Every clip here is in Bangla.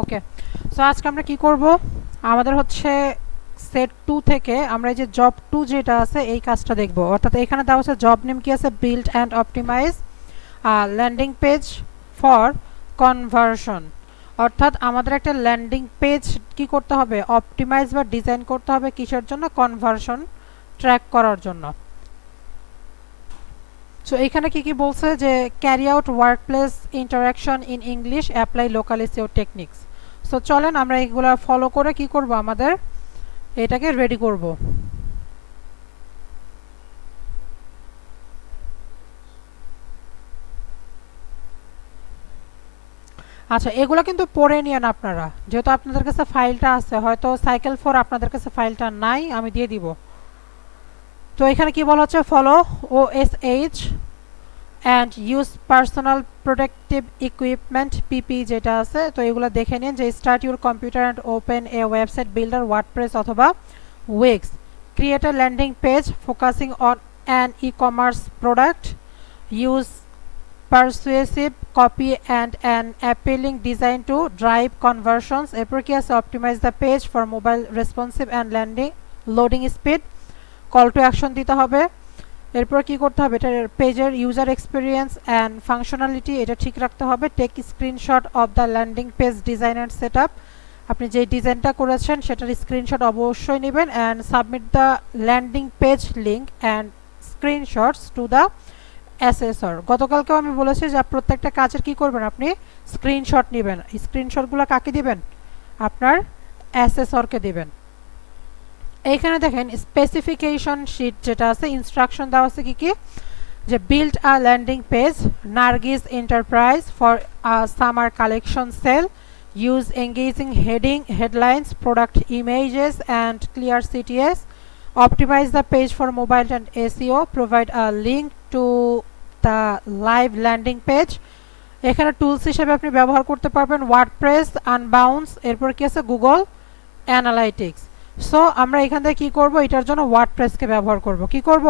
ওকে, সো আজকে আমরা কি করব, আমাদের হচ্ছে সেট 2 থেকে আমরা এই যে জব 2 যেটা আছে এই কাজটা দেখব। অর্থাৎ এখানে দেওয়া আছে জব নেম কি আছে, build and optimise landing page for conversion. অর্থাৎ আমাদের একটা ল্যান্ডিং পেজ কি করতে হবে, অপটিমাইজ বা ডিজাইন করতে হবে কিসের জন্য, কনভার্সন ট্র্যাক করার জন্য। সো এখানে কি কি বলছে যে carry out workplace interaction in English, apply local SEO techniques. So চলেন আমরা এগুলো ফলো করে কি করব, আমাদের এটাকে রেডি করব। আচ্ছা, এগুলো কিন্তু পড়ে নিয়েন আপনারা, যেহেতু আপনাদের কাছে ফাইলটা আছে, হয়তো সাইকেল 4 আপনাদের কাছে ফাইলটা নাই, আমি দিয়ে দিব। তো এখানে কি বলা হচ্ছে, follow OSH and use personal protective equipment PP যেটা আছে, তো এগুলো দেখে নিন যে start your computer and open a website builder, WordPress অথবা Wix, create a landing page focusing on an e-commerce product, use persuasive copy and an appealing design to drive conversions, এরপর কি আছে, optimize the page for mobile responsive and landing loading speed, call to action দিতে হবে। এরপর কি করতে হবে, এটা পেজের ইউজার এক্সপিরিয়েন্স অ্যান্ড ফাংশনালিটি এটা ঠিক রাখতে হবে। Take screenshot of the landing page design and set up, আপনি যে ডিজাইনটা করেছেন সেটার স্ক্রিনশট অবশ্যই নেবেন। And submit the landing page link and screenshots to the assessor. গতকালকেও আমি বলেছি যে প্রত্যেকটা কাজের কি করবেন, আপনি স্ক্রিনশট নেবেন। স্ক্রিনশটগুলো কাকে দিবেন, আপনার অ্যাসেসরকে দিবেন। এইখানে দেখেন স্পেসিফিকেশন শিট যেটা আছে, ইনস্ট্রাকশন দেওয়া আছে কি কি, যে build a landing page Nargis enterprise for a summer collection sale, use engaging headlines, product images and clear CTS, optimize the page for mobile and SEO, provide a link to the live landing page। এখানে টুলস হিসেবে আপনি ব্যবহার করতে পারবেন ওয়ার্ডপ্রেস, আনবাউন্স, এরপর কি আছে গুগল অ্যানালাইটিক্স। সো আমরা এখান থেকে কি করব, এটার জন্য ওয়ার্ডপ্রেসকে ব্যবহার করব। কি করব,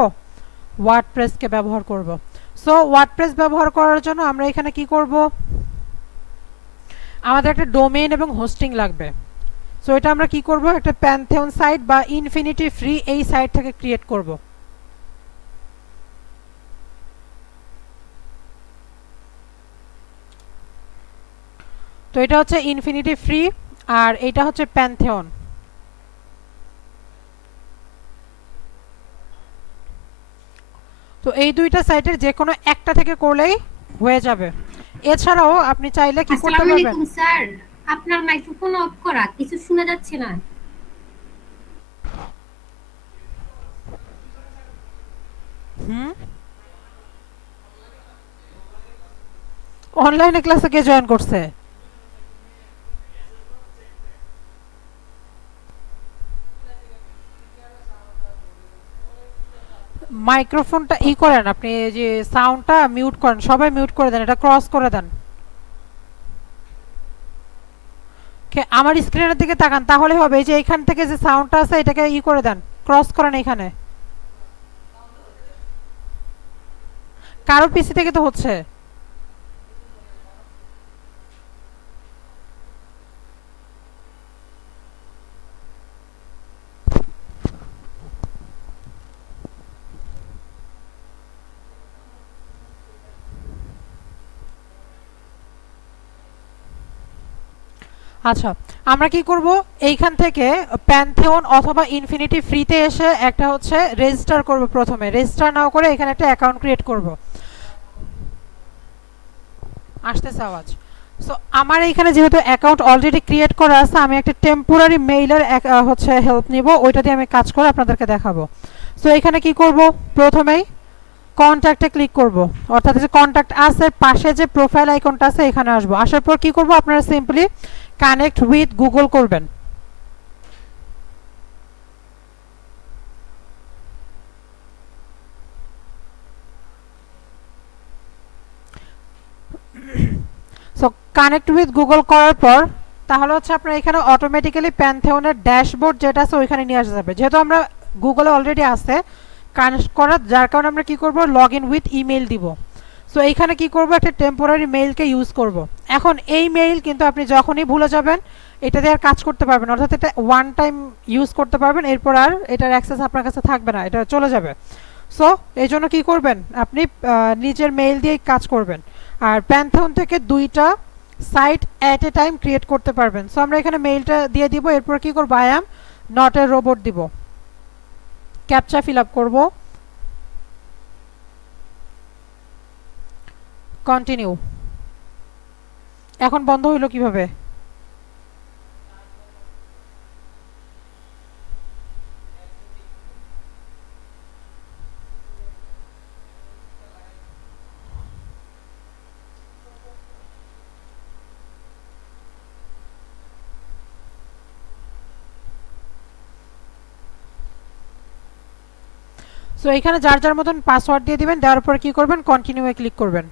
ওয়ার্ডপ্রেসকে ব্যবহার করব। সো ওয়ার্ডপ্রেস ব্যবহার করার জন্য আমরা এখানে কি করব, আমাদের একটা ডোমেইন এবং হোস্টিং লাগবে। সো এটা আমরা কি করব, একটা প্যান্থেয়ন সাইট বা ইনফিনিটি ফ্রি এই সাইট থেকে ক্রিয়েট করব। তো এটা হচ্ছে ইনফিনিটি ফ্রি আর এটা হচ্ছে প্যান্থেয়ন। তো এই দুইটা সাইটের যে কোনো একটা থেকে করলেই হয়ে যাবে। এছাড়াও আপনি চাইলে কি করতে পারবেন, আসসালামু আলাইকুম স্যার, আপনার মাইক্রোফোন অফ করা, কিছু শোনা যাচ্ছে না। অনলাইনে ক্লাসে কে জয়েন করছে, মাইক্রোফোনটা ই করেন আপনি, যে সাউন্ডটা মিউট করেন, সবাই মিউট করে দেন, এটা ক্রস করে দেন। আমার স্ক্রিনের দিকে তাকান, তাহলে হবে। এই যে এইখান থেকে যে সাউন্ডটা আছে এটাকে ই করে দেন, ক্রস করেন এখানে। কারোর পিসি থেকে তো হচ্ছে। আচ্ছা, আমরা কি করব, এইখান থেকে প্যান্থেয়ন অথবা ইনফিনিটি ফ্রিতে এসে একটা হচ্ছে রেজিস্টার করব। প্রথমে রেজিস্টার নাও করে এখানে একটা অ্যাকাউন্ট ক্রিয়েট করব। আসতেছে আওয়াজ। সো আমার এইখানে যেহেতু অ্যাকাউন্ট অলরেডি ক্রিয়েট করা আছে, আমি একটা টেম্পোরারি মেইলের হচ্ছে হেল্প নিব, ওইটা দিয়ে আমি কাজ করে আপনাদেরকে দেখাবো। সো এখানে কি করব, প্রথমেই কন্ট্যাক্টে ক্লিক করব। অর্থাৎ যে কন্ট্যাক্ট আছে পাশে যে প্রোফাইল আইকনটা আছে এখানে আসবো। আসার পর কি করব, আপনারা সিম্পলি কানেক্ট উইথ গুগল করবেন। সো কানেক্ট উইথ গুগল করার পর তাহলে হচ্ছে আপনার এখানে অটোমেটিক্যালি প্যান্থেয়নের ড্যাশবোর্ড যেটা আছে ওইখানে নিয়ে আসা যাবে। যেহেতু আমরা গুগলে অলরেডি আছে কানেক্ট করা, যার কারণে আমরা কি করব, লগ ইন উইথ ইমেল দিব। সো এইখানে কি করব, একটা টেম্পোরারি মেইলকে ইউজ করব। এখন এই মেইল কিন্তু আপনি যখনই ভুলে যাবেন এটা দিয়ে আর কাজ করতে পারবেন, অর্থাৎ এটা ওয়ান টাইম ইউজ করতে পারবেন, এরপর আর এটার অ্যাক্সেস আপনার কাছে থাকবে না, এটা চলে যাবে। সো এই জন্য কী করবেন, আপনি নিজের মেইল দিয়েই কাজ করবেন। আর প্যান্থন থেকে 2টা site at a time create করতে পারবেন। সো আমরা এখানে মেইলটা দিয়ে দিব, এরপর কী করবো, I am not a robot দিব, ক্যাপচা ফিল আপ করবো, কন্টিনিউ। এখন বন্ধ হইলো কিভাবে? সো এখানে যার যার মতন পাসওয়ার্ড দিয়ে দিবেন, দেওয়ার পর কি করবেন, কন্টিনিউ এ ক্লিক করবেন।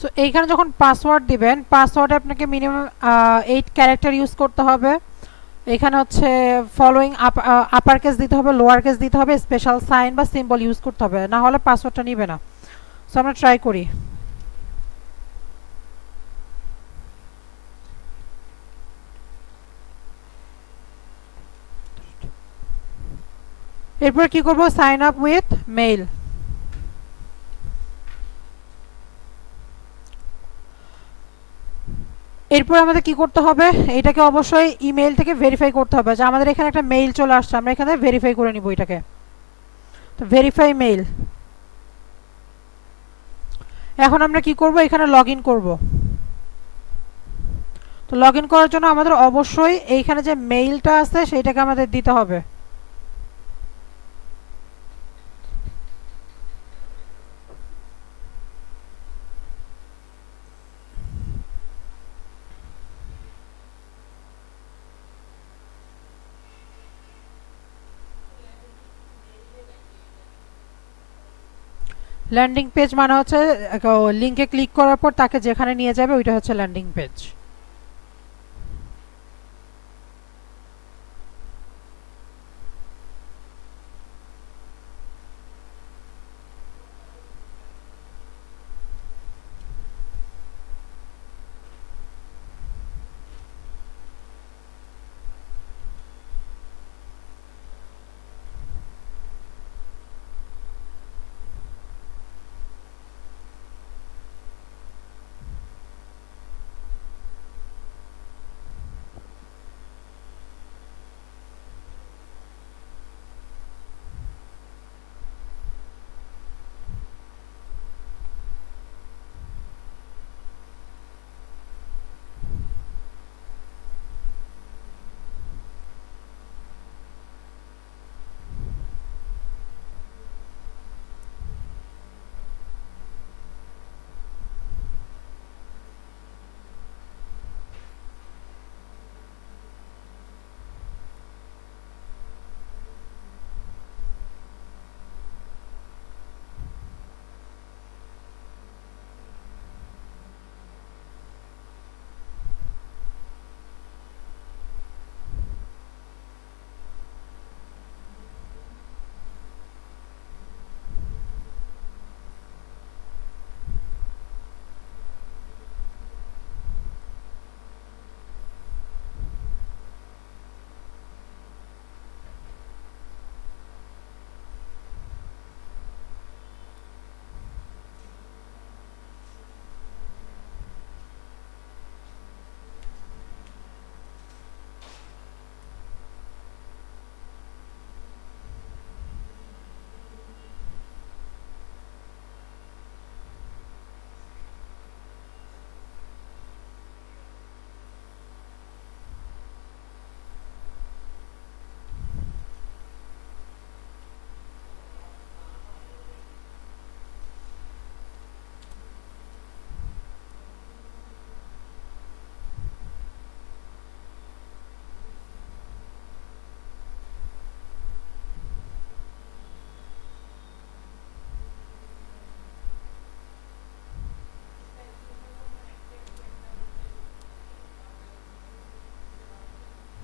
সো এইখানে যখন পাসওয়ার্ড দিবেন, পাসওয়ার্ডে আপনাকে মিনিমাম 8 ক্যারেক্টার ইউজ করতে হবে। এখানে হচ্ছে ফলোয়িং আপার কেস দিতে হবে, লোয়ার কেস দিতে হবে, স্পেশাল সাইন বা সিম্বল ইউজ করতে হবে, না হলে পাসওয়ার্ডটা নিবে না। সো আমরা ট্রাই করি। এরপর কি করব, সাইন আপ উইথ মেইল। এরপর আমাদের কি করতে হবে, এটাকে অবশ্যই ইমেইল থেকে ভেরিফাই করতে হবে যে আমাদের এখানে একটা মেইল চলে আসছে, আমরা এখানে ভেরিফাই করে নিব এটাকে। তো ভেরিফাই মেইল। এখন আমরা কি করব, এখানে লগ ইন করবো। তো লগ ইন করার জন্য আমাদের অবশ্যই এইখানে যে মেইলটা আছে সেইটাকে আমাদের দিতে হবে। ল্যান্ডিং পেজ মানে হচ্ছে লিংকে ক্লিক করার পর তাকে যেখানে নিয়ে যাবে ওইটা হচ্ছে ল্যান্ডিং পেজ।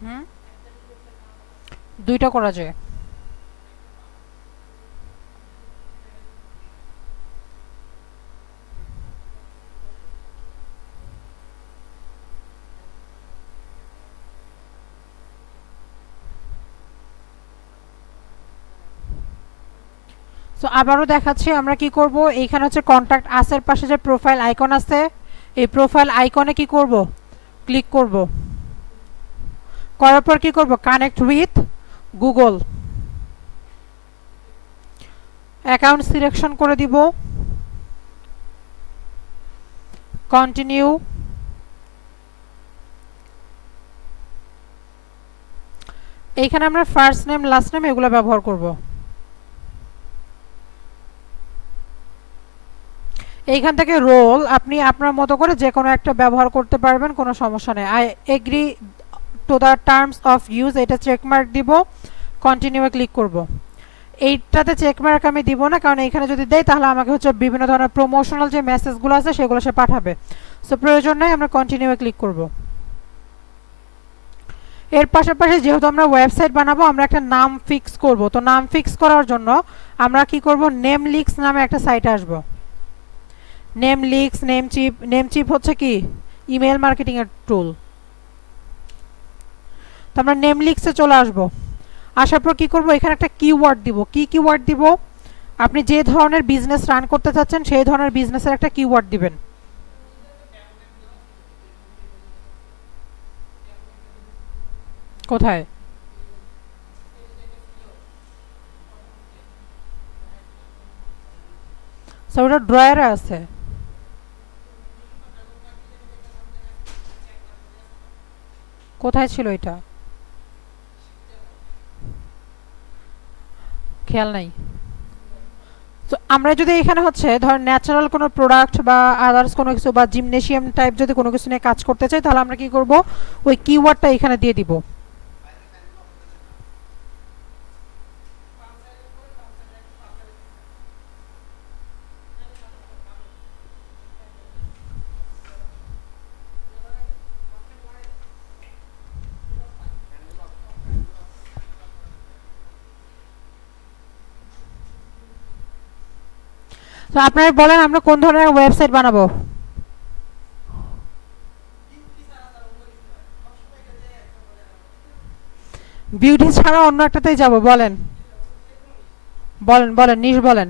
হুম, দুইটা করা যায়। সো আবারও দেখাচ্ছি আমরা কি করব। এইখানে হচ্ছে কন্ট্যাক্ট আসের পাশে যে প্রোফাইল আইকন আছে, এই প্রোফাইল আইকনে কি করব, ক্লিক করব। করার পর কি করব, connect with Google account selection করে দিব, কন্টিনিউ। এইখানে আমরা ফার্স্ট নেম লাস্ট নেম এগুলো ব্যবহার করব। এইখান থেকে রোল আপনি আপনার মতো করে যে কোনো একটা ব্যবহার করতে পারবেন, কোনো সমস্যা নেই। I agree to the terms of use, এটা চেকমার্ক দিব, কন্টিনিউ ক্লিক করব। এইটাতে চেকমার্ক আমি দিব না, কারণ এইখানে যদি দেই তাহলে আমাকে হচ্ছে বিভিন্ন ধরনের প্রমোশনাল যে মেসেজগুলো আছে সেগুলো সে পাঠাবে। সো প্রয়োজন নাই, আমরা কন্টিনিউ ক্লিক করব। এর পাশাপাশি যেহেতু আমরা ওয়েবসাইট বানাবো, আমরা একটা নাম ফিক্স করব। তো নাম ফিক্স করার জন্য আমরা কি করব, নেম লিক্স নামে একটা সাইটে আসব। নেম লিক্স, নেমচিপ হচ্ছে কি ইমেল মার্কেটিং এর টুল। তো আমরা নেম লিক্সে চলে আসব। আসার পর কি করব, এখানে একটা কিওয়ার্ড দিব। কি কিওয়ার্ড দিব, আপনি যে ধরনের বিজনেস রান করতে চাচ্ছেন সেই ধরনের বিজনেসের একটা কিওয়ার্ড দিবেন। কোথায়, স্যার ওটা ড্রয়ারে আছে। কোথায় ছিল এটা, খেয়াল নাই। তো আমরা যদি এখানে হচ্ছে ধর ন্যাচারাল কোনো প্রোডাক্ট বা আদার্স কোনো কিছু বা জিমনেশিয়াম টাইপ যদি কোনো কিছু নিয়ে কাজ করতে চাই, তাহলে আমরা কি করব, ওই কিওয়ার্ডটা এখানে দিয়ে দিব। তো আপনারা বলেন আমরা কোন ধরনের ওয়েবসাইট বানাবো। বিউটি ছাড়া অন্য একটাতেই যাব, বলেন বলেন বলেন নিশ বলেন।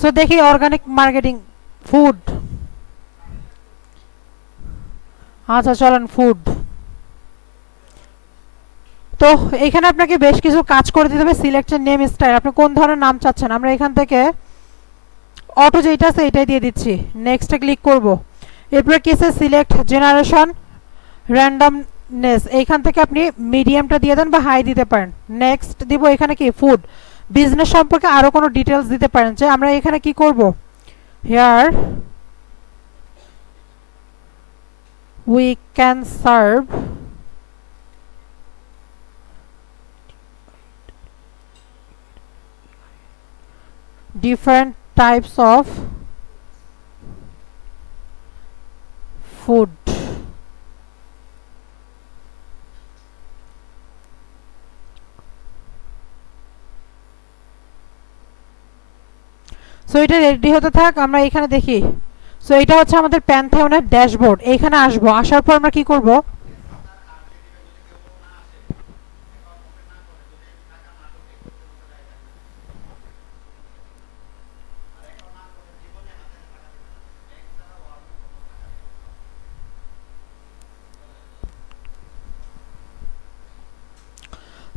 সো দেখি অর্গানিক মার্কেটিং, ফুড। আচ্ছা চলেন ফুড। তো এখানে আপনাকে বেশ কিছু কাজ করে দিতে হবে। সিলেক্টেড নেম স্টাইল, আপনি কোন ধরনের নাম চাচ্ছেন। আমরা এখান থেকে অটো যেটা আছে এটাই দিয়ে দিচ্ছি, নেক্সটে ক্লিক করব। এরপরে কি আছে, সিলেক্ট জেনারেশন র্যান্ডমনেস, এইখান থেকে আপনি মিডিয়ামটা দিয়ে দেন বা হাই দিতে পারেন। নেক্সট দিব, এখানে কি ফুড বিজনেস সম্পর্কে আরও কোনো ডিটেলস দিতে পারেন, যে আমরা এখানে কি করব, here we can serve different types of food. So এটা রেডি হতে থাক, আমরা এখানে দেখি। সো এটা হচ্ছে আমাদের প্যান্থিয়নের ড্যাশবোর্ড। এইখানে আসবো, আসার পর আমরা কি করব,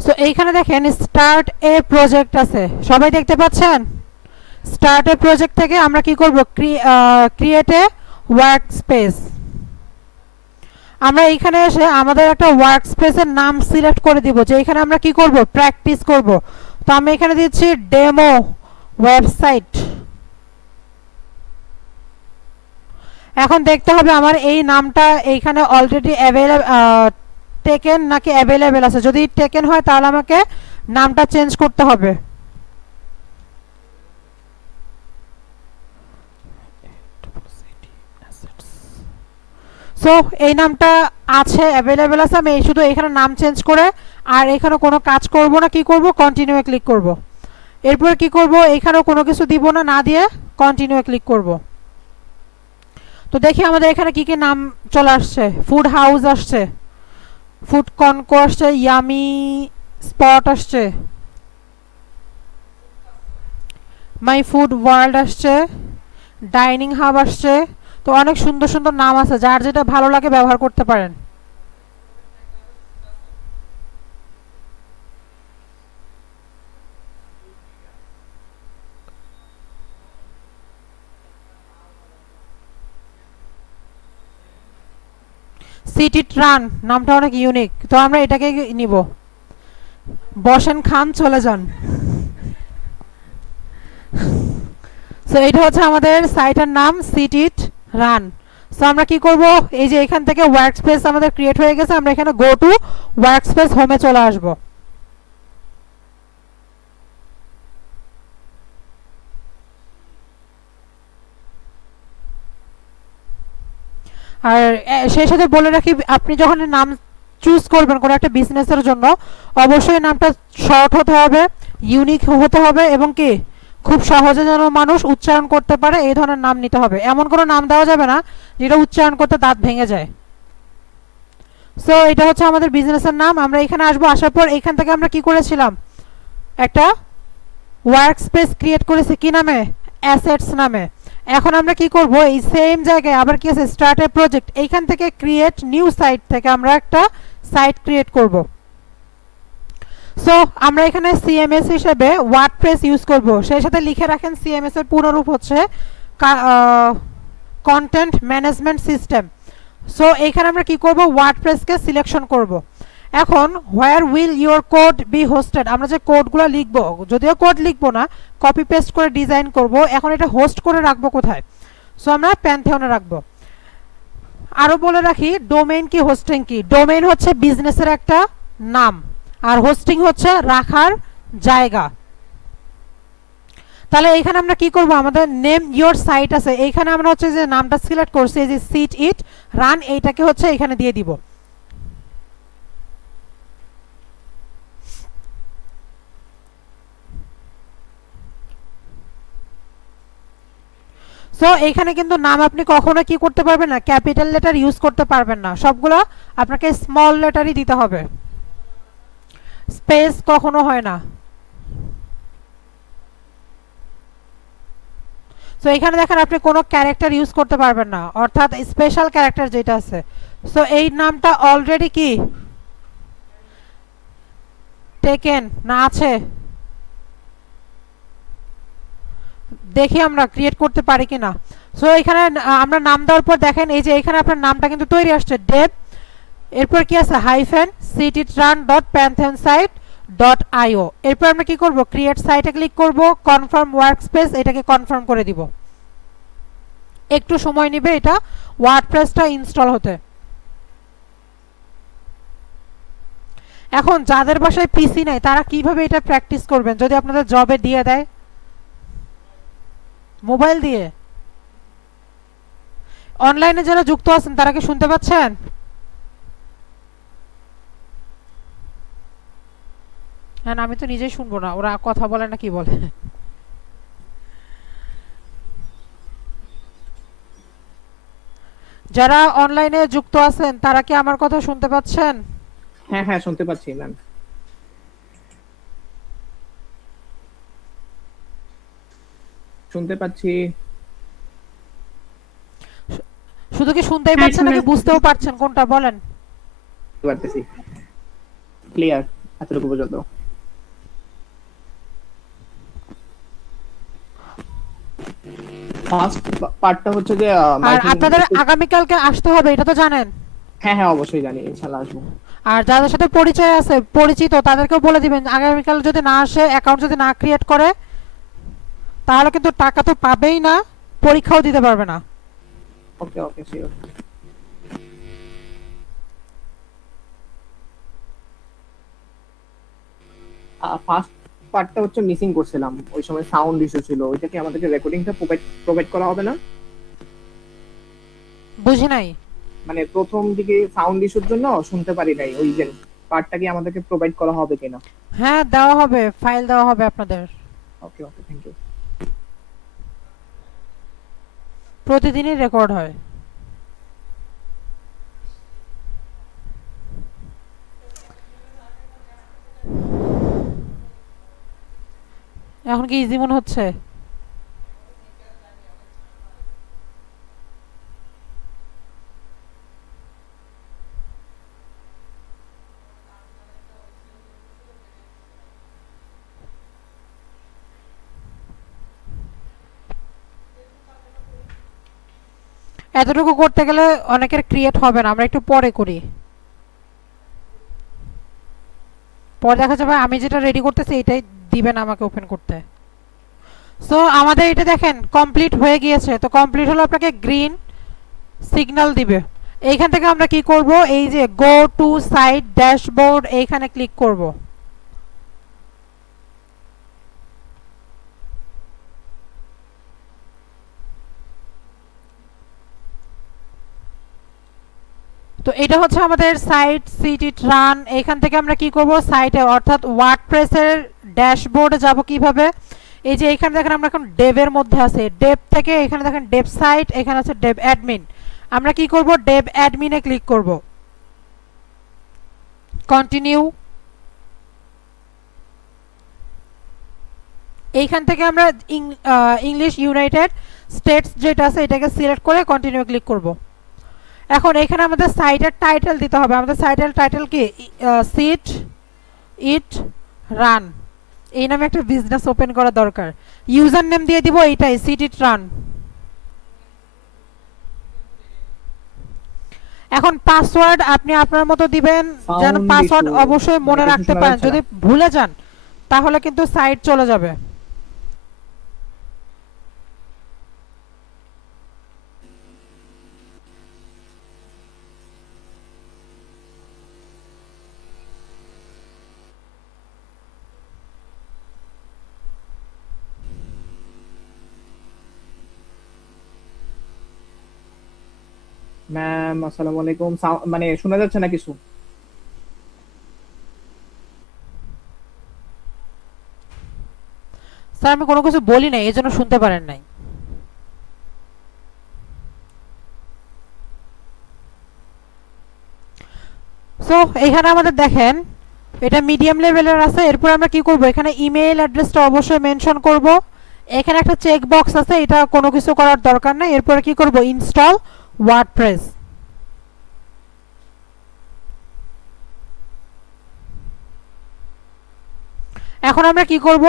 সো এইখানে দেখেন স্টার্ট এ প্রজেক্ট আছে, সবাই দেখতে পাচ্ছেন। স্টার্ট এ প্রজেক্ট থেকে আমরা কি করব, ক্রিয়েট এ ওয়ার্ক স্পেস। আমরা এইখানে এসে আমাদের একটা ওয়ার্ক স্পেসের নাম সিলেক্ট করে দিব, যে এখানে আমরা কি করব, প্র্যাকটিস করব। তো আমি এখানে দিচ্ছি ডেমো ওয়েবসাইট। এখন দেখতে হবে আমার এই নামটা এইখানে অলরেডি অ্যাভেলেবল টেকেন নাকি অ্যাভেলেবেল আছে। যদি টেকেন হয় তাহলে আমাকে নামটা চেঞ্জ করতে হবে। সো এই নামটা আছে, অ্যাভেলেবেল আছে, আমি শুধু এখানে নাম চেঞ্জ করে আর এখানে কোনো কাজ করব না, কি করব কন্টিনিউয়ে ক্লিক করব। এরপর কি করব, এখানেও কোনো কিছু দিব না, না দিয়ে কন্টিনিউয়ে ক্লিক করব। তো দেখি আমাদের এখানে কি কি নাম চলে আসছে। ফুড হাউস আসছে, ফুড কনকো আসছে, ইয়ামি স্পট আসছে, মাই ফুড ওয়ার্ল্ড আসছে, ডাইনিং হাব আসছে। তো অনেক সুন্দর সুন্দর নাম আছে, যার যেটা ভালো লাগে ব্যবহার করতে পারেন। সিটি ট্রান নামটা অনেক ইউনিক, তো আমরা এটাকে নিব। বসেন খান চলে যান। সো এটা হচ্ছে আমাদের সাইটের নাম সিটিট রান। সো আমরা কি করব, এই যে এখান থেকে ওয়ার্ক স্পেস আমাদের ক্রিয়েট হয়ে গেছে, আমরা এখানে গো টু ওয়ার্ক স্পেস হোমে চলে আসব। আর সেই সাথে বলে রাখি, আপনি যখন নাম চুজ করবেন কোনো একটা বিজনেসের জন্য, অবশ্যই নামটা শর্ট হতে হবে, ইউনিক হতে হবে, এবং কি খুব সহজে যেন মানুষ উচ্চারণ করতে পারে এই ধরনের নাম নিতে হবে। এমন কোনো নাম দেওয়া যাবে না যেটা উচ্চারণ করতে দাঁত ভেঙে যায়। সো এটা হচ্ছে আমাদের বিজনেসের নাম। আমরা এখানে আসবো, আসার পর এখান থেকে আমরা কি করেছিলাম, একটা ওয়ার্ক স্পেস ক্রিয়েট করেছি কি নামে, অ্যাসেটস নামে। এখন আমরা কি করব, এই সেম জায়গায় আবার কি আছে, স্টার্ট এ প্রজেক্ট, এইখান থেকে ক্রিয়েট নিউ সাইট থেকে আমরা একটা সাইট ক্রিয়েট করব। সো আমরা এখানে সিএমএস হিসেবে ওয়ার্ডপ্রেস ইউজ করব। সেই সাথে লিখে রাখেন সিএমএস এর পুরো রূপ হচ্ছে কন্টেন্ট ম্যানেজমেন্ট সিস্টেম। সো এখানে আমরা কি করব, ওয়ার্ডপ্রেসকে সিলেকশন করব। এখন where will your code be hosted, আমরা যে কোডগুলো লিখব, যদিও কোড লিখব না, কপি পেস্ট করে ডিজাইন করব, এখন এটা হোস্ট করে রাখবো কোথায়, সো আমরা প্যান্থিয়নে রাখবো। আরও বলে রাখি ডোমেইন কি হোস্টিং কি, ডোমেইন হচ্ছে বিজনেসের একটা নাম, আর হোস্টিং হচ্ছে রাখার জায়গা। তাহলে এখানে আমরা কি করব, আমাদের নেম ইওর সাইট আছে, এইখানে আমরা হচ্ছে যে নামটা সিলেক্ট করছি, এই যে সিট ইট রান, এইটাকে হচ্ছে এখানে দিয়ে দিব। সো এখানে কিন্তু নাম আপনি কখনো কি করতে পারবেন না, ক্যাপিটাল লেটার ইউজ করতে পারবেন না, সবগুলো আপনাকে স্মল লেটারই দিতে হবে, স্পেস কখনো হয় না। সো এখানে দেখেন আপনি কোনো ক্যারেক্টার ইউজ করতে পারবেন না, অর্থাৎ স্পেশাল ক্যারেক্টার যেটা আছে। সো এই নামটা অলরেডি কি টেকেন না আছে, দেখি আমরা ক্রিয়েট করতে পারি কিনা। সো এখানে আমরা নাম দেওয়ার পর দেখেন, এই যে এখানে আপনার নামটা কিন্তু তৈরি আসছে, ডেভ, এরপর কি আছে হাইফেন সিটিট্রান dot Pantheon site dot IO. এরপর আমরা কি করব, ক্রিয়েট সাইটে ক্লিক করব, কনফার্ম ওয়ার্ক স্পেস, এটাকে কনফার্ম করে দিব। একটু সময় নেবে এটা ওয়ার্ডপ্রেসটা ইনস্টল হতে। এখন যাদের বাসায় পিসি নাই তারা কিভাবে এটা প্র্যাকটিস করবেন, যদি আপনাদের জবে দিয়ে দেয় মোবাইল দিয়ে? অনলাইনে যারা যুক্ত আছেন তারা কি শুনতে পাচ্ছেন? হ্যাঁ, আমি তো নিজেই শুনবো না, ওরা কথা বলে না কি বলে। যারা অনলাইনে যুক্ত আছেন তারা কি আমার কথা শুনতে পাচ্ছেন? হ্যাঁ হ্যাঁ শুনতে পাচ্ছি ম্যাম, শুনতে পাচ্ছি। শুধু কি শুনতেই হ্যাঁ, পাচ্ছেন নাকি বুঝতেও পারছেন, কোনটা বলেন? শুনতে পারতেছি, ক্লিয়ার এতটুকু পর্যন্ত। ফার্স্ট পার্টটা হচ্ছে যে আর আপনাদের আগামীকালকে আসতে হবে, এটা তো জানেন। হ্যাঁ হ্যাঁ অবশ্যই জানি, ইনশাআল্লাহ আসবো। আর যাদের সাথে পরিচয় আছে পরিচিত তাদেরকেও বলে দিবেন, আগামীকাল যদি না আসে, অ্যাকাউন্ট যদি না ক্রিয়েট করে, তাহলে কিন্তু টাকা তো পাবেই না, পরীক্ষাও দিতে পারবে না। ওকে ওকে শিওর। ফার্স্ট পার্টটা হচ্ছে মিসিং করছিলাম, ওই সময় সাউন্ড ইস্যু ছিল, ওইটা কি আমাদেরকে রেকর্ডিংটা প্রোভাইড করা হবে না? বুঝি নাই। মানে প্রথম দিকে সাউন্ড ইস্যুর জন্য শুনতে পারি নাই, ওই যে পার্টটা কি আমাদেরকে প্রোভাইড করা হবে কিনা? হ্যাঁ দেওয়া হবে, ফাইল দেওয়া হবে আপনাদের। ওকে ওকে, থ্যাংক ইউ। প্রতিদিনই রেকর্ড হয়। এখন কি ইজি মনে হচ্ছে? এতটুকু করতে গেলে অনেকের ক্রিয়েট হবে না, আমরা একটু পরে করি। পরে দেখা যাবে আমি যেটা রেডি করতেছি এটাই দিবেন আমাকে ওপেন করতে। সো আমাদের এটা দেখেন কমপ্লিট হয়ে গিয়েছে। তো কমপ্লিট হলে আপনাকে গ্রিন সিগন্যাল দিবে। এইখান থেকে আমরা কি করব, এই যে গো টু সাইট ড্যাশবোর্ড এইখানে ক্লিক করব। তো এটা হচ্ছে আমাদের সাইট সিটি রান। এখান থেকে আমরা কি করব, সাইটে অর্থাৎ ওয়ার্ডপ্রেসের ড্যাশবোর্ডে যাব কিভাবে। এই যে এখানে দেখেন আমরা এখন ডেভের মধ্যে আছে, ডেভ থেকে এখানে দেখেন ডেভ সাইট, এখানে আছে ডেভ অ্যাডমিন। আমরা কি করব, ডেভ অ্যাডমিনে ক্লিক করব, কন্টিনিউ। এইখান থেকে আমরা ইংলিশ ইউনাইটেড স্টেটস যেটা আছে এটাকে সিলেক্ট করে কন্টিনিউ ক্লিক করব। এখন এখানে আমাদের সাইটের টাইটেল দিতে হবে। আমাদের সাইটের টাইটেল কি, সিট ইট রান, এই নামে একটা বিজনেস ওপেন করা দরকার। ইউজার নেম দিয়ে দিব এইটাই, সিট ইট রান। এখন পাসওয়ার্ড আপনি আপনার মতো দিবেন, যেন সাউন্ড পাসওয়ার্ড ইস্যু, অবশ্যই মানে মনে কিছু রাখতে শোনা পারেন। যাচ্ছে না। যদি ভুলে যান তাহলে কিন্তু সাইট চলে যাবে। ম্যাম আসসালামু আলাইকুম, মানে শোনা যাচ্ছে না কিছু? স্যার আমি কোনো কিছু বলি নাই, এই জন্য শুনতে পারেন নাই। সো এখানে আমাদের দেখেন এটা মিডিয়াম লেভেলের আছে। এরপর আমরা কি করব, এখানে ইমেইল অ্যাড্রেসটা অবশ্যই মেনশন করব। এখানে একটা চেক বক্স আছে, এটা কোনো কিছু করার দরকার নাই। এরপরে কি করব, ইনস্টল ওয়ার্ডপ্রেস। এখন আমরা কি করব,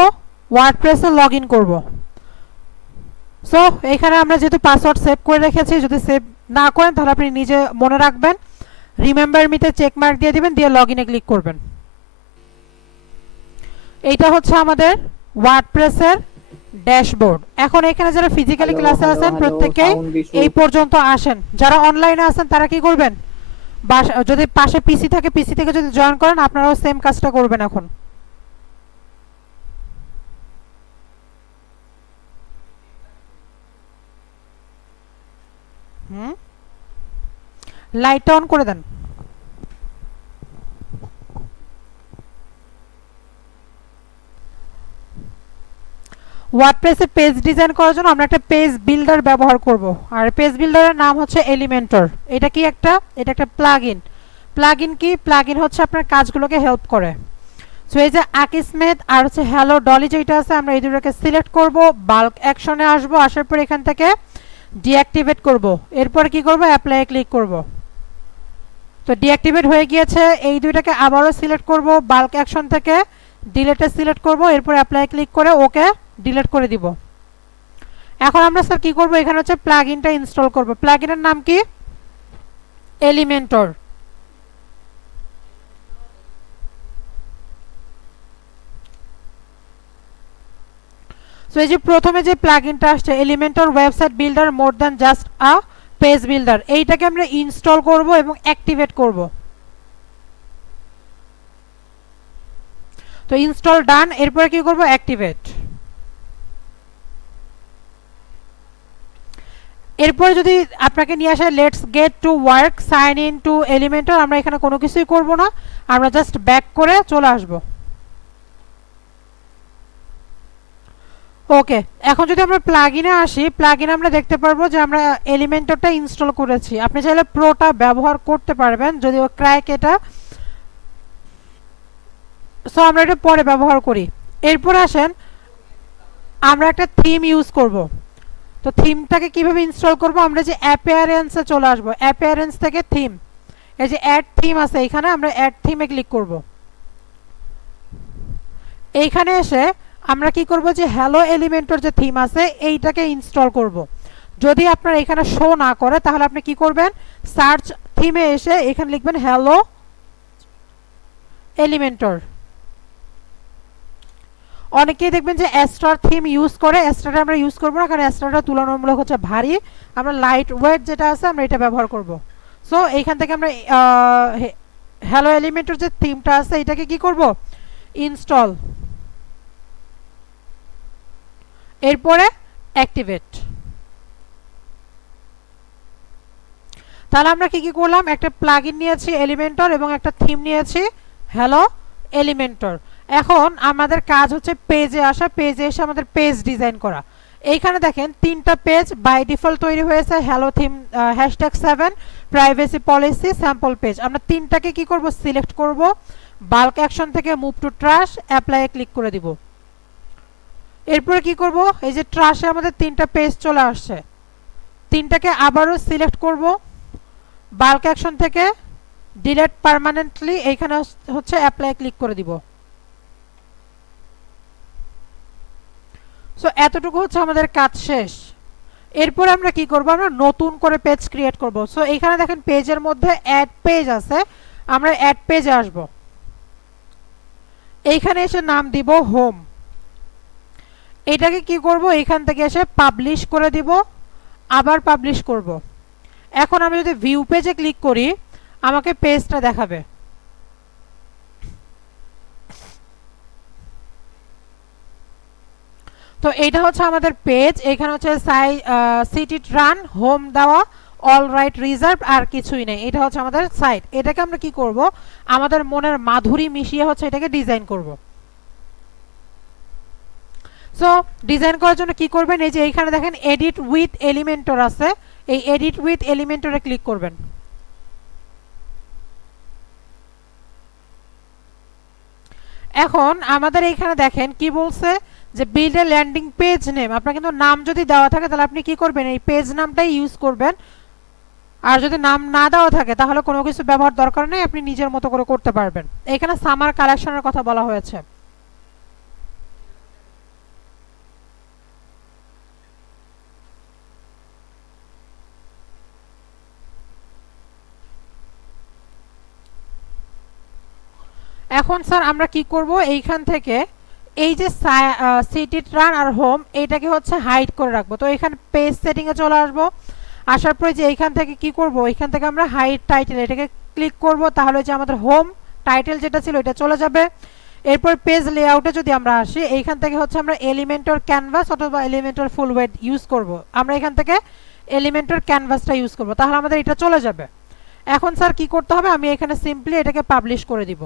ওয়ার্ডপ্রেসে লগ ইন করব। সো এখানে আমরা যেহেতু পাসওয়ার্ড সেভ করে রেখেছি, যদি সেভ না করেন তাহলে আপনি নিজে মনে রাখবেন, রিমেম্বার মিতে চেক মার্ক দিয়ে দিবেন, দিয়ে লগ ইনে ক্লিক করবেন। এইটা হচ্ছে আমাদের ওয়ার্ডপ্রেসের ড্যাশবোর্ড। এখন এখানে যারা ফিজিক্যালি হ্যালো ক্লাসে হ্যালো আছেন হ্যালো, প্রত্যেকেই সাউন্ড ইস্যু। এই পর্যন্ত আসেন। যারা অনলাইনে আছেন তারা কি করবেন, যদি পাশে পিসি থাকে পিসি থেকে যদি জয়েন করেন আপনারাও সেম কাজটা করবেন এখন। লাইটটা অন করে দেন। ওয়ার্ডপ্রেসে পেজ ডিজাইন করার জন্য আমরা একটা পেজ বিল্ডার ব্যবহার করব। আর পেজ বিল্ডারের নাম হচ্ছে এলিমেন্টর। এটা কি এটা একটা প্লাগইন। প্লাগইন কি, প্লাগইন হচ্ছে আপনার কাজগুলোকে হেল্প করে। সো এই যে আকিসমেদ আর হচ্ছে হ্যালো ডলি যেটা আছে, আমরা এই দুটোকে সিলেক্ট করব, বাল্ক অ্যাকশনে আসবো, আসার পর এখান থেকে ডিঅ্যাক্টিভেট করব। এরপর কি করব, অ্যাপ্লাই ক্লিক করব। তো ডিঅ্যাক্টিভেট হয়ে গিয়েছে। এই দুইটাকে আবারও সিলেক্ট করব, বাল্ক অ্যাকশন থেকে ডিলেটে সিলেক্ট করব, এরপর অ্যাপ্লাই ক্লিক করে ওকে ডিলিট করে দিব। এখন আমরা স্যার কি করব, এখানে হচ্ছে প্লাগইনটা ইনস্টল করব। প্লাগইনের নাম কি, এলিমেন্টর। সো এই যে প্রথমে যে প্লাগইনটা আসছে Elementor website builder more than just আ পেজ বিল্ডার, এইটাকে আমরা ইনস্টল করব এবং অ্যাক্টিভেট করব। তো ইনস্টল ডান, এরপরে কি করব, অ্যাক্টিভেট। এরপরে যদি আপনাকে নিয়ে আসে let's get to work sign in to Elementor, আমরা এখানে কোনো কিছুই করব না, আমরা জাস্ট ব্যাক করে চলে আসব। ওকে, এখন যদি আমরা প্লাগইনে আসি, প্লাগইনে আমরা দেখতে পারবো যে আমরা এলিমেন্টরটা ইনস্টল করেছি। আপনি চাইলে প্রোটা ব্যবহার করতে পারবেন, যদিও ক্র্যাক এটা, সো আমরা এটা পরে ব্যবহার করি। এরপর আসেন আমরা একটা থিম ইউজ করব। তো থিমটাকে কিভাবে ইনস্টল করব, আমরা যে অ্যাপিয়ারেন্সে চলে আসব, অ্যাপিয়ারেন্স থেকে থিম, এই যে অ্যাড থিম আছে এখানে, আমরা অ্যাড থিমে ক্লিক করব। এইখানে এসে আমরা কি করব, যে হ্যালো এলিমেন্টর যে থিম আছে এইটাকে ইনস্টল করব। যদি আপনার এখানে শো না করে তাহলে আপনি কি করবেন, সার্চ থিমে এসে এখানে লিখবেন হ্যালো এলিমেন্টর। অনেকেই দেখবেন যে অ্যাস্ট্রার থিম ইউজ করে, অ্যাস্ট্রাটা আমরা ইউজ করব না, কারণ অ্যাস্ট্রাটা তুলনামূলক হচ্ছে ভারী, আমরা লাইট ওয়েট যেটা আছে আমরা এটা ব্যবহার করব। সো এইখান থেকে আমরা হ্যালো এলিমেন্টর যে থিমটা আছে এটাকে কি করব, ইনস্টল, এরপরে অ্যাক্টিভেট। তাহলে আমরা কি কি করলাম, একটা প্লাগইন নিয়েছি এলিমেন্টর এবং একটা থিম নিয়েছি হ্যালো এলিমেন্টর। এখন আমাদের কাজ হচ্ছে পেজে আসা, পেজে এসে আমাদের পেজ ডিজাইন করা। এইখানে দেখেন তিনটা পেজ বাই ডিফল্ট তৈরি হয়েছে, hello theme, #7, privacy policy, sample page. আমরা তিনটাকে কি করব, সিলেক্ট করব, বাল্ক অ্যাকশন থেকে move to trash, apply click করে দিব। এরপরে কি করব, এই যে ট্রাশে আমাদের তিনটা পেজ চলে আসছে, তিনটাকে আবারও সিলেক্ট করব, বাল্ক অ্যাকশন থেকে ডিলিট পার্মানেন্টলি, এইখানে হচ্ছে অ্যাপ্লাই ক্লিক করে দিব। সো এতটুকু হচ্ছে আমাদের কাজ শেষ। এরপর আমরা কি করব, আমরা নতুন করে পেজ ক্রিয়েট করব। সো এইখানে দেখেন পেজের মধ্যে অ্যাড পেজ আছে, আমরা অ্যাড পেজে আসব, এইখানে এসে নাম দিব হোম। এটাকে কি করব, এখান থেকে এসে পাবলিশ করে দিব, আবার পাবলিশ করব। এখন আমি যদি ভিউ পেজে ক্লিক করি আমাকে পেজটা দেখাবে। তো এটা হচ্ছে আমাদের পেজ, এখানে হচ্ছে সিটি রান, হোম দেওয়া, অল রাইট রিজার্ভ, আর কিছুই নেই। এটা হচ্ছে আমাদের সাইট। এটাকে আমরা কি করব, আমাদের মনের মাধুরী মিশিয়ে হচ্ছে এটাকে ডিজাইন করব। সো ডিজাইন করার জন্য কি করবেন, এই যে এইখানে দেখেন এডিট উইথ এলিমেন্টর আছে, এই এডিট উইথ এলিমেন্টরে ক্লিক করবেন। এখন আমাদের এইখানে দেখেন কি বলছে, যে build a landing page name. আপনার কিন্তু নাম যদি দেওয়া থাকে তাহলে আপনি কি করবেন, এই পেজ নামটাই ইউজ করবেন, আর যদি নাম না দেওয়া থাকে তাহলে কোনো কিছু ব্যবহার দরকার নেই, আপনি নিজের মতো করে করতে পারবেন। এখানে সামার কালেকশনের কথা বলা হয়েছে। এখন স্যার আমরা কি করব, এইখান থেকে এই যে সিটি রান আর হোম এইটাকে হচ্ছে হাইড করে রাখবো। তো এখানে পেজ সেটিং এ চলে আসবো, আসার পরে যে এইখান থেকে কি করব, এইখান থেকে আমরা হাইড টাইটেল এটাকে ক্লিক করব, তাহলে যে আমাদের হোম টাইটেল যেটা ছিল এটা চলে যাবে। এরপর পেজ লেআউটে যদি আমরা আসি, এইখান থেকে হচ্ছে আমরা এলিমেন্টর ক্যানভাস অথবা এলিমেন্টর ফুল ওয়েট ইউজ করব। আমরা এখান থেকে এলিমেন্টর ক্যানভাসটা ইউজ করব, তাহলে আমাদের এটা চলে যাবে। এখন স্যার কি করতে হবে, আমি এখানে সিম্পলি এটাকে পাবলিশ করে দিব।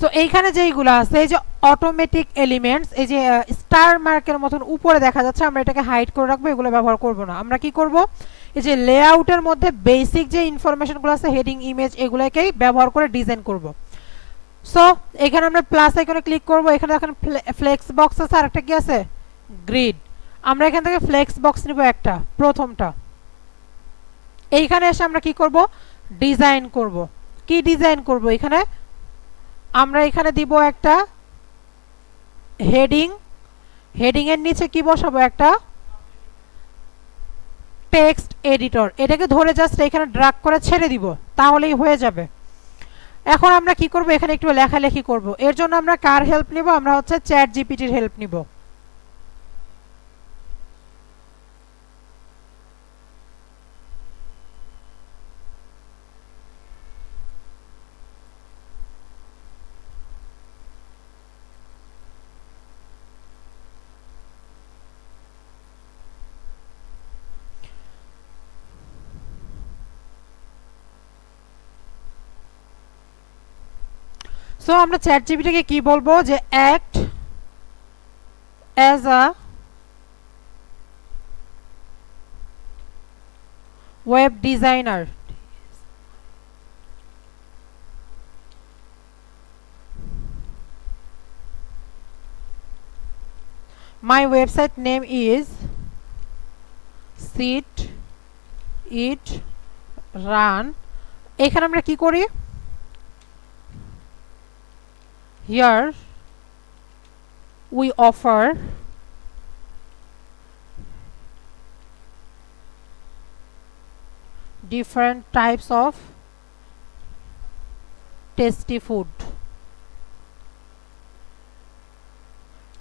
সো এইখানে যেইগুলো আছে, এই যে অটোমেটিক এলিমেন্টস, এই যে স্টার মার্কের মতন উপরে দেখা যাচ্ছে, আমরা এটাকে হাইড করে রাখবো, এগুলো ব্যবহার করব না। আমরা কি করব, এই যে লেআউটের মধ্যে বেসিক যে ইনফরমেশনগুলো আছে, হেডিং, ইমেজ, এগুলোকেই ব্যবহার করে ডিজাইন করব। সো এখানে আমরা প্লাস আইকনে ক্লিক করব, এখানে দেখেন ফ্লেক্স বক্স আছে, আর একটা কি আছে, গ্রিড। আমরা এখান থেকে ফ্লেক্স বক্স নিব একটা, প্রথমটা। এইখানে এসে আমরা কি করব, ডিজাইন করব। কি ডিজাইন করব, এখানে আমরা এখানে দিব একটা হেডিং, হেডিং এর নিচে কি বসাবো, একটা টেক্সট এডিটর। এটাকে ধরে জাস্ট এখানে ড্র্যাগ করে ছেড়ে দিব, তাহলেই হয়ে যাবে। এখন আমরা কি করব, এখানে একটু লেখালেখি করব। এর জন্য আমরা কার হেল্প নিব, আমরা হচ্ছে চ্যাট জিপিটির হেল্প নিব। সো আমরা চ্যাট জিপিটিকে কি বলবো যে act as a web designer. My website name is sit it run। এখানে আমরা কি করি, here we offer different types of tasty food।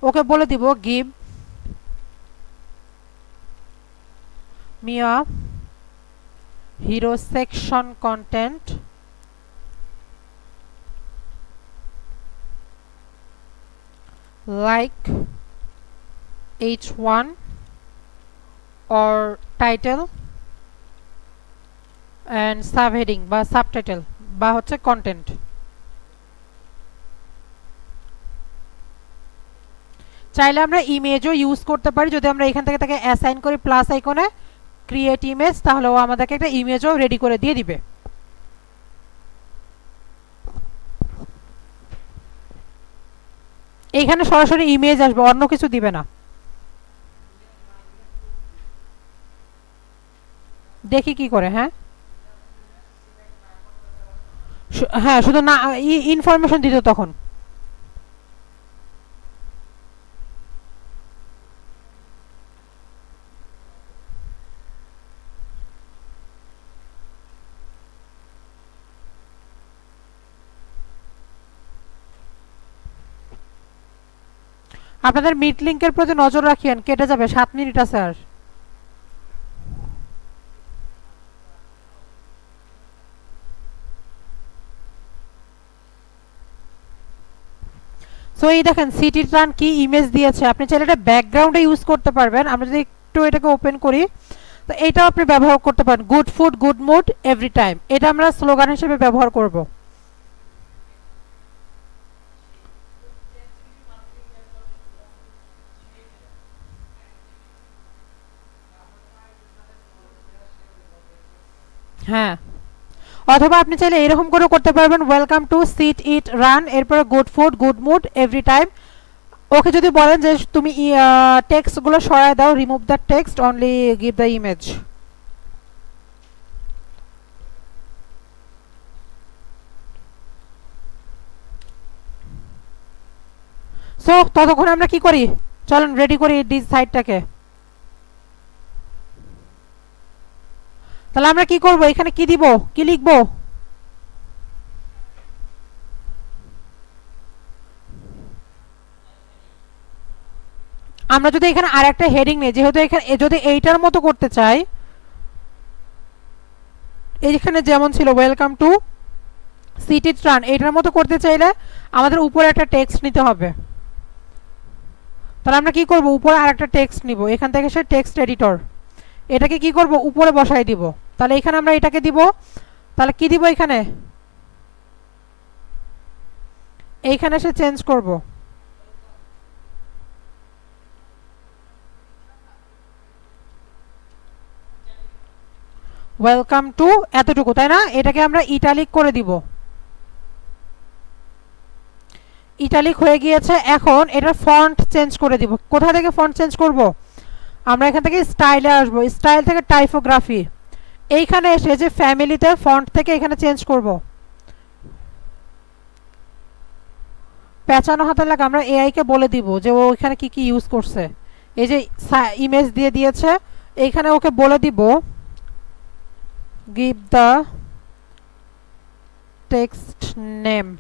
ওকে বলে দিব give me a hero section content like h1 or title and subheading বা সাবটাইটেল বা হচ্ছে কন্টেন্ট। চাইলে আমরা ইমেজও ইউজ করতে পারি, যদি আমরা এখান থেকে তাকে অ্যাসাইন করি প্লাস আইকনে ক্রিয়েট ইমেজ, তাহলে ও আমাদেরকে একটা ইমেজও রেডি করে দিয়ে দিবে। এইখানে সরাসরি ইমেজ আসবে, অন্য কিছু দিবে না। দেখি কি করে। হ্যাঁ হ্যাঁ, শুধু না ইনফরমেশন দিত তখন। আপনাদের মিট লিংকের প্রতি নজর রাখিয়েন, কেটে যাবে, 7 মিনিট আছে আর। সো এই দেখেন সিটি ট্রান কি ইমেজ দিয়েছে, আপনি চাইলে এটা ব্যাকগ্রাউন্ডে ইউজ করতে পারবেন। আমরা যদি একটু এটাকে ওপেন করি, তো এটাও আপনি ব্যবহার করতে পারেন, good food good mood every time, এটা আমরা স্লোগান হিসেবে ব্যবহার করব। হ্যাঁ, অথবা আপনি চাইলে এরকম করে করতে পারবেন, welcome to sit eat run, এরপরে good food good mood every time. Okay যদি বলেন যে তুমি টেক্সটগুলো সরায় দাও, remove the text only give the image. So ততক্ষণ আমরা কি করি, চলেন রেডি করি ডিজ সাইটটাকে। তাহলে আমরা কি করব, এখানে কি দিব, কি লিখবো, আমরা যদি এখানে আরেকটা হেডিং নেই, যেহেতু এখানে যদি এইটার মতো করতে চাই, এইখানে যেমন ছিল ওয়েলকাম টু সিটি ট্রান, এইটার মতো করতে চাইলে আমাদের উপরে একটা টেক্সট নিতে হবে। তাহলে আমরা কি করব, উপরে আরেকটা টেক্সট নিব, এখান থেকে সে টেক্সট এডিটর, এটাকে কি করব উপরে বসাই দিব। তাহলে এখানে আমরা এটাকে দিব, তাহলে কি দিব এখানে, এইখানে সে চেঞ্জ করব, ওয়েলকাম টু এতটুকু, তাই না? এটাকে আমরা ইটালিক করে দিব, ইটালিক হয়ে গিয়েছে। এখন এটার ফন্ট চেঞ্জ করে দিব। কোথা থেকে ফন্ট চেঞ্জ করব, আমরা এখান থেকে স্টাইলে আসব, স্টাইল থেকে টাইপোগ্রাফি, এইখানে এসে যে ফ্যামিলিতে ফন্ট থেকে এখানে চেঞ্জ করব, পেঁচানো হাতের লাগে। আমরা এআই কে বলে দিব যে ও এখানে কি কি ইউজ করছে, এই যে ইমেজ দিয়ে দিয়েছে, এইখানে ওকে বলে দিব give the text name।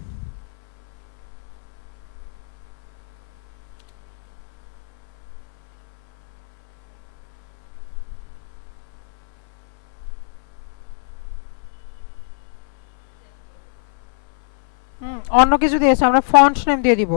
অন্য কিছু দিয়েছে, আমরা ফন্ট নেম দিয়ে দিব।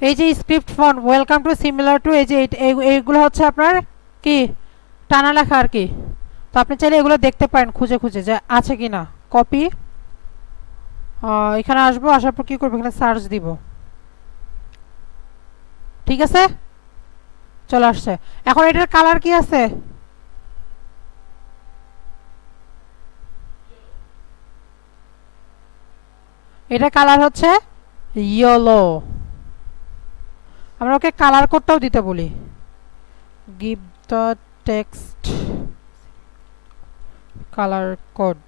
এই যে script font welcome to similar to, এই যে এইগুলো হচ্ছে আপনার কি টানা লেখা আর কি। তো আপনি চাইলে এগুলো দেখতে পারেন খুঁজে খুঁজে যে আছে কি না। কপি, এখানে আসবো, আসার পর কি করবো, এখানে সার্চ দিব। ঠিক আছে, চলে আসছে। এখন এটার কালার কি আছে, এটা কালার হচ্ছে ইয়েলো। আমরা ওকে কালার কোডটাও দিতে বলি, give the text colour code.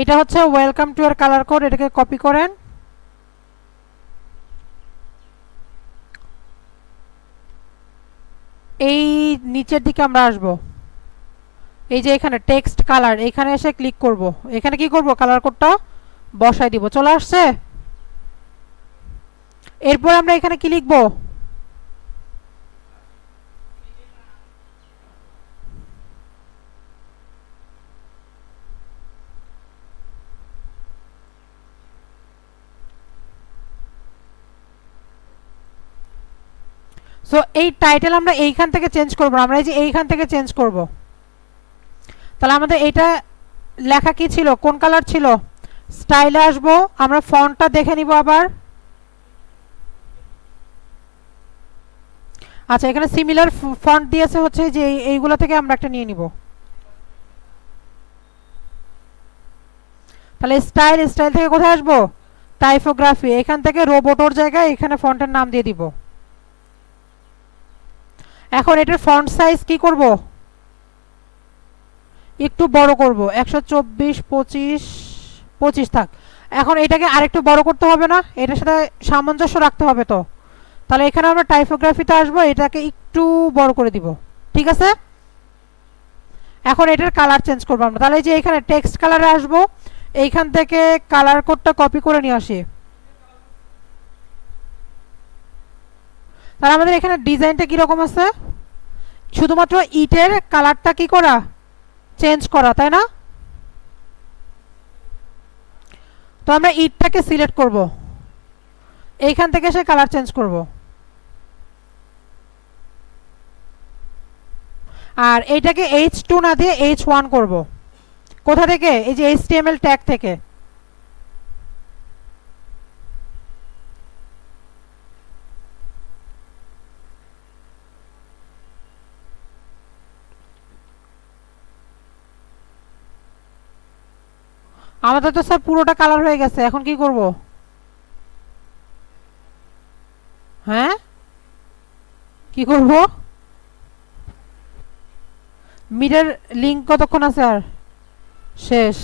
এটা হচ্ছে ওয়েলকাম টু এর কালার কোড, এটাকে কপি করেন। এই নিচের দিকে আমরা আসব, এই যে এখানে টেক্সট কালার, এখানে এসে ক্লিক করব। এখানে কি করব, কালার কোডটা বসাই দিব। চলে আসছে। এরপর আমরা এখানে কি লিখব, সো এই টাইটেল আমরা এইখান থেকে চেঞ্জ করব, আমরা এই যে এইখান থেকে চেঞ্জ করব। তাহলে আমাদের এটা লেখা কি ছিল, কোন কালার ছিল, স্টাইলে আসবো, আমরা ফন্টটা দেখে নিব আবার। আচ্ছা, এখানে সিমিলার ফন্ট দিয়েছে হচ্ছে যে এইগুলো থেকে আমরা একটা নিয়ে নিব। তাহলে স্টাইল, স্টাইল থেকে কোথায় আসবো, টাইপোগ্রাফি, এখান থেকে রোবটর জায়গায় এখানে ফন্টের নাম দিয়ে দিব। এখন এটার ফন্ট সাইজ কি করব, একটু বড় করব, 124 25 25 থাক। এখন এটাকে আরেকটু বড় করতে হবে না, এটার সাথে সামঞ্জস্য রাখতে হবে। তো তাহলে এখানে আমরা টাইপোগ্রাফিতে আসবো, এটাকে একটু বড় করে দিব। ঠিক আছে, এখন এটার কালার চেঞ্জ করবো আমরা। তাহলে যে এখানে টেক্সট কালারে আসবো, এইখান থেকে কালার কোডটা কপি করে নিয়ে আসি। তাহলে আমাদের এখানে ডিজাইনটা কিরকম আছে, শুধুমাত্র ইটের কালারটা কি করা, চেঞ্জ করা, তাই না? তো আমরা ইটটাকে সিলেক্ট করব, এইখান থেকে এসে কালার চেঞ্জ করব। আর এইটাকে H2 না দিয়ে H1 করব। কোথা থেকে, এই যে HTML ট্যাগ থেকে। আমাদের তো স্যার পুরোটা কালার হয়ে গেছে, এখন কি করব, হ্যাঁ কি করব, মিডের লিঙ্ক কতক্ষণ আছে আর, শেষ।